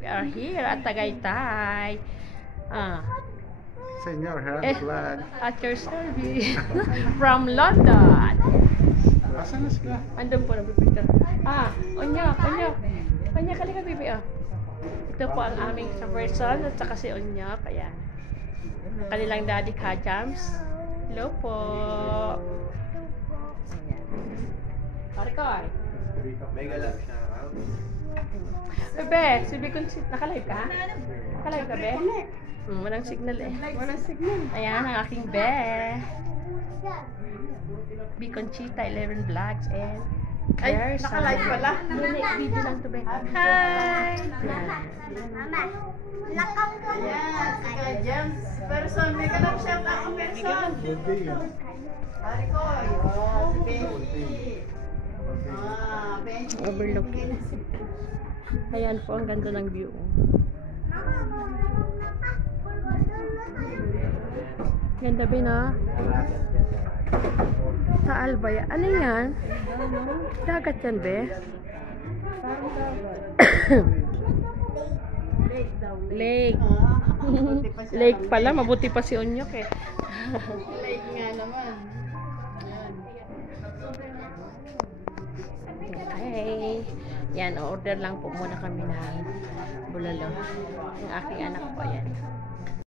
We are here at Tagaytay. Senior Health Vlog. At your service. From London. Asan na sila? Andun po, nabibigyan. Onyak. Onyak, halika, baby, Ito po ang aming isang person at saka si Onyak. Ayan. Kanilang daddy Kajams. Hello po. Ayan. Marikoy. Mega love siya. Bebe, sabi ko, nakalive ka? Nakalive ka, be? Walang signal eh. Walang signal. Ayan, ang aking be. B Conchita, 11 vlogs, and Ay, there's naka-live pala. Video lang to, be. Hi! Ayan. Ayan, si Kuya James. Person, may kalap siya ang person. Marikoy. Si Benji. Benji. Overlooking. Ayan po, ang ganda ng view. Ganda, be, na? Sa Albay. Ano yan? Dagat yan, be? Lake daw. Lake. Mabuti pa siya. Lake pala, mabuti pa si Onyok eh. Lake nga naman. Okay. Yan, order lang po muna kami ng bulalo. Yung aking anak po, yan.